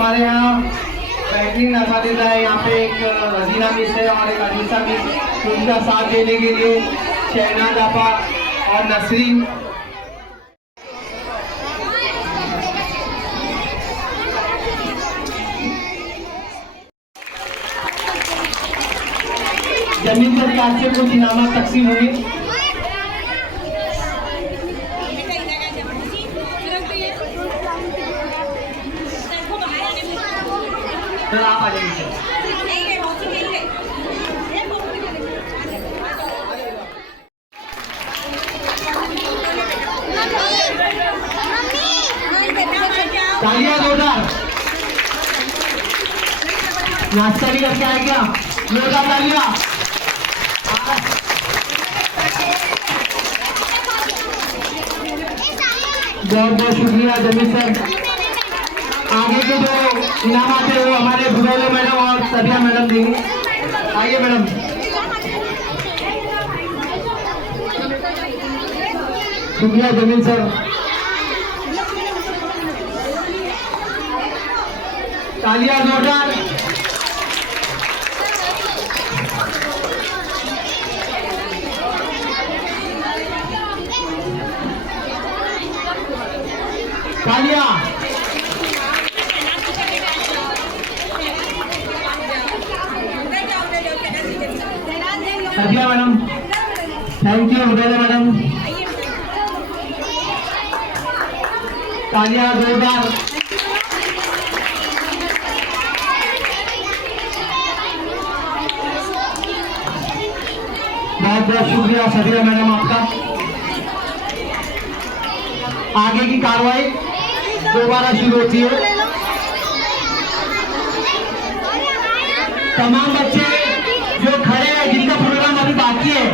हमारे यहाँ बेहतरीन असातिज़ा है। यहाँ पे एक रजीना मिस है और एक अनीसा मिस, उनका साथ देने के लिए शहनाज आपा और नसरीन। जमीन सरकार से कुछ इनाम तकसीम हुए। सर आप आ जाइए। तालियां जोरदार। नाश्ता भी करके आए क्या? जोरदार तालियां। बहुत बहुत शुक्रिया जमीन सर। आगे के जो इनाम आते हैं वो हमारे बुरेलो मैडम और सबिया मैडम देंगे। आइए मैडम। शुक्रिया जमीन सर। तालियां जोरदार। तालियां। सबिया madam, thank you. Rubaida madam, तालियां जोरदार। बहुत बहुत शुक्रिया सबिया मैडम आपका। आगे की कार्रवाई दोबारा शुरू होती है। तमाम बच्चे जो खड़े हैं, जिनका प्रोग्राम अभी बाकी है,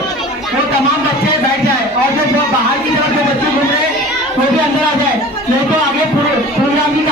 वो तमाम बच्चे बैठ जाए और जो बाहर की तरफ जो बच्चे घूम रहे हैं वो भी अंदर आ जाए, नहीं तो आगे प्रोग्राम की